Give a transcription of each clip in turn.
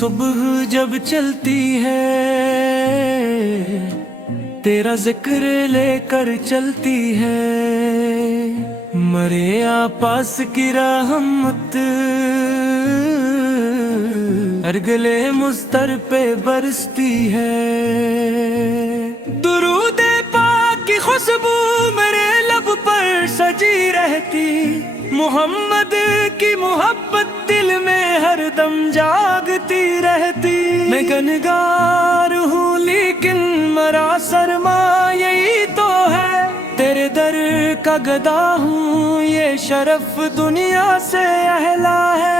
صبح جب چلتی ہے تیرا ذکر لے کر چلتی ہے، مرے آپاس کی رحمت ارگلے مستر پہ برستی ہے۔ درود پاک کی خوشبو میرے لب پر سجی رہتی، محمد کی محبت دل میں ہر دم جاگتی رہتی۔ میں گنگار ہوں لیکن مرا سرما یہی تو ہے، تیرے در کا گدا ہوں یہ شرف دنیا سے اہلا ہے۔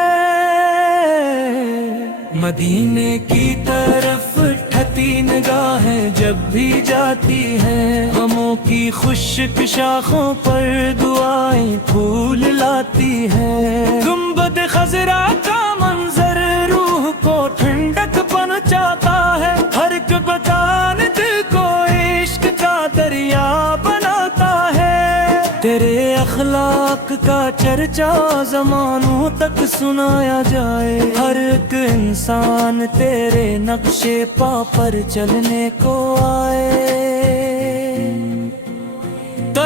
مدینے کی طرف ٹھتی نگاہیں جب بھی جاتی ہیں، غموں کی خشک شاخوں پر دعائیں پھول لاتی ہیں۔ گنبد خضرا کا منظر روح کو ٹھنڈک پہنچاتا ہے، ہر ایک بچان دل کو عشق کا دریا بناتا ہے۔ تیرے اخلاق کا چرچا زمانوں تک سنایا جائے، ہر ایک انسان تیرے نقش پا پر چلنے کو آئے۔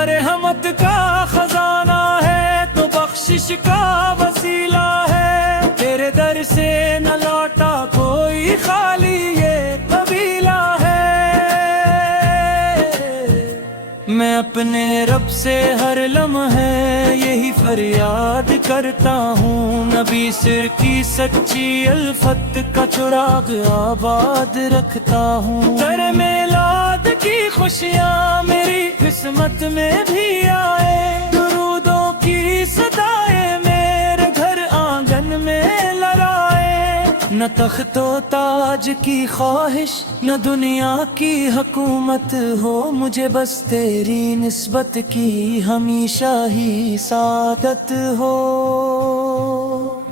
رحمت کا خزانہ ہے تو بخشش کا وسیلہ ہے، تیرے در سے نہ لوٹا کوئی خالی یہ قبیلہ ہے۔ میں اپنے رب سے ہر لمحے یہی فریاد کرتا ہوں، نبی سر کی سچی الفت کا چراغ آباد رکھتا ہوں۔ تیرے میلاد کی خوشیاں میری قسمت میں بھی آئے، درودوں کی صدائیں میرے گھر آنگن میں لہرائے۔ نہ تخت و تاج کی خواہش نہ دنیا کی حکومت ہو، مجھے بس تیری نسبت کی ہمیشہ ہی سعادت ہو۔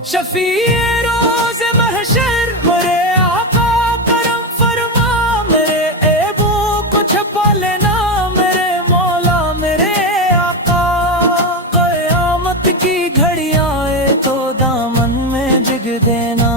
شفیع روز محشر میرے آقا کرم فرما، میرے عیبوں کو چھپا لینا میرے مولا میرے آقا۔ قیامت کی گھڑی آئے تو دامن میں جگ دینا،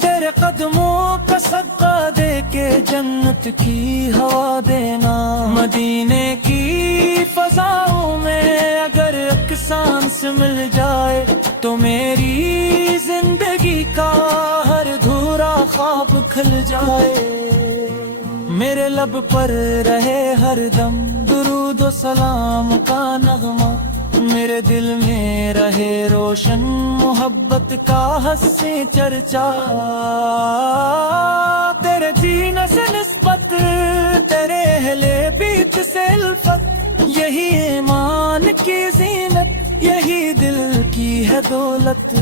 تیرے قدموں کا صدقہ دے کے جنت کی ہوا دینا۔ مدینے کی فضاؤں میں اگر ایک سانس مل جائے تو میری زندگی کا ہر دھورا خواب کھل جائے۔ میرے لب پر رہے ہر دم درود و سلام کا نغمہ، میرے دل میں رہے روشن محبت کا حسین چرچا۔ تیرے دین سے نسبت تیرے اہل بیت سے الفت، یہی ایمان کی زینت یہی دل کی ہے دولت۔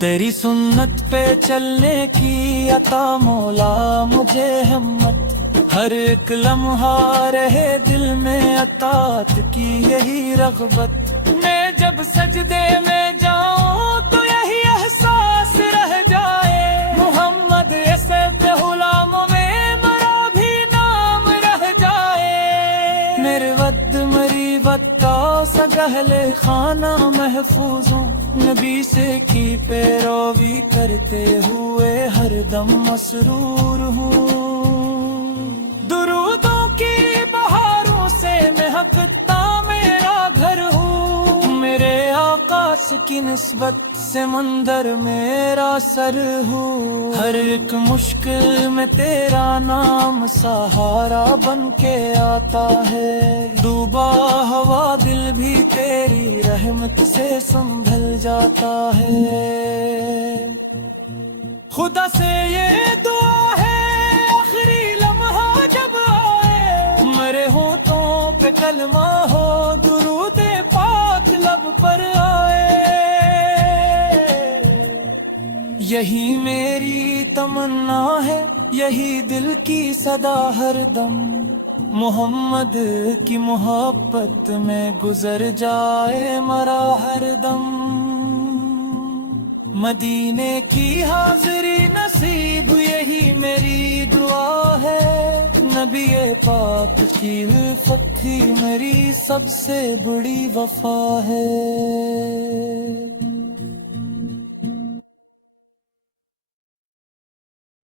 تیری سنت پہ چلنے کی عطا مولا مجھے ہمت، ہر ایک لمحہ رہے دل میں اطاعت کی یہی رغبت۔ میں جب سجدے میں جاؤں تو یہی احساس رہ جائے، محمد ایسے پہ غلاموں میں مرا بھی نام رہ جائے۔ میرے ود مری ود کا سگہل خانہ محفوظ ہوں، نبی سے کی پیروی کرتے ہوئے ہر دم مسرور ہوں۔ درودوں کی بہاروں سے مہکتا میرا گھر ہوں، میرے آقاش کی نسبت سمندر میرا سر ہوں۔ ہر ایک مشکل میں تیرا نام سہارا بن کے آتا ہے، ڈوبا ہوا دل بھی تیری رحمت سے سنبھل جاتا ہے۔ خدا سے یہ دعا ہے آخری لمحہ جب آئے، مرے ہونٹوں پہ کلمہ ہو درود پاک لب پر آئے۔ یہی میری تمنا ہے یہی دل کی صدا ہر دم، محمد کی محبت میں گزر جائے مرا ہر دم۔ مدینے کی حاضری نصیب یہی میری دعا ہے، نبی پاک کی الفت ہی میری سب سے بڑی وفا ہے۔